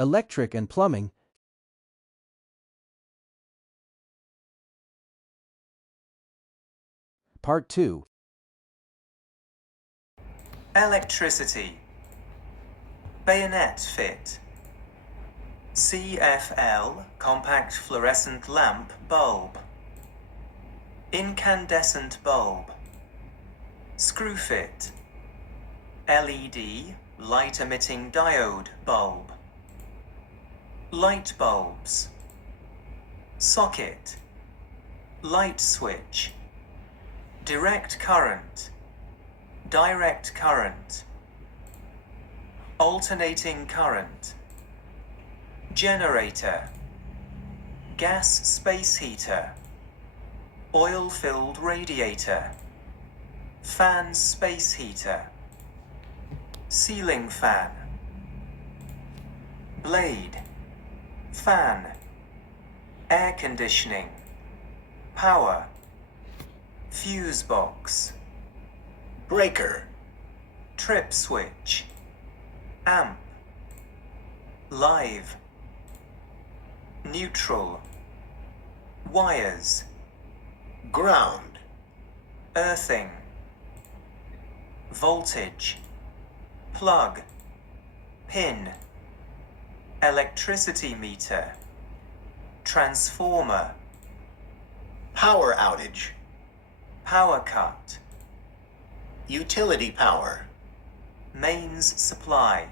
Electric and plumbing. Part 2. Electricity. Bayonet fit. CFL, compact fluorescent lamp bulb. Incandescent bulb. Screw fit. LED, light emitting diode bulb. Light bulbs. Socket. Light switch. Direct current. Direct current. Alternating current. Generator. Gas space heater. Oil-filled radiator. Fan space heater. Ceiling fan. Blade. Fan. Air conditioning. Power. Fuse box. Breaker. Trip switch. Amp. Live. Neutral. Wires. Ground. Earthing. Voltage. Plug. Pin. Electricity meter. Transformer. Power outage. Power cut. Utility power. Mains supply.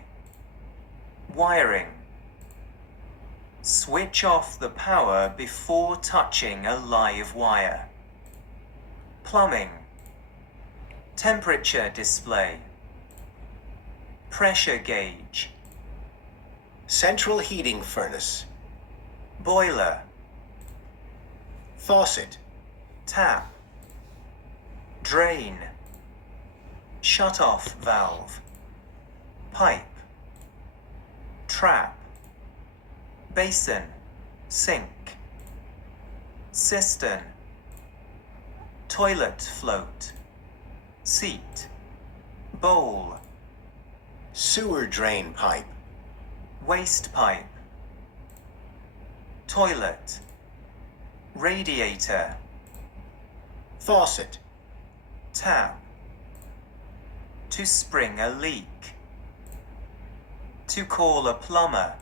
Wiring. Switch off the power before touching a live wire. Plumbing. Temperature display. Pressure gauge. Central heating furnace. Boiler. Faucet. Tap. Drain. Shut-off valve. Pipe. Trap. Basin. Sink. Cistern. Toilet float. Seat. Bowl. Sewer drain pipe. Waste pipe. Toilet. Radiator. Faucet. Tap. To spring a leak. To call a plumber.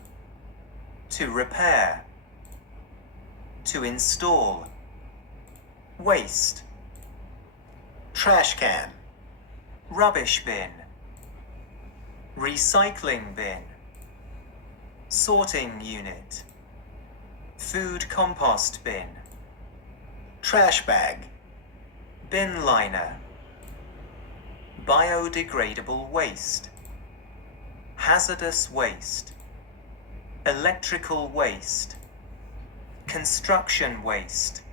To repair. To install. Waste. Trash can. Rubbish bin. Recycling bin. Sorting unit. Food compost bin. Trash bag. Bin liner. Biodegradable waste. Hazardous waste. Electrical waste. Construction waste.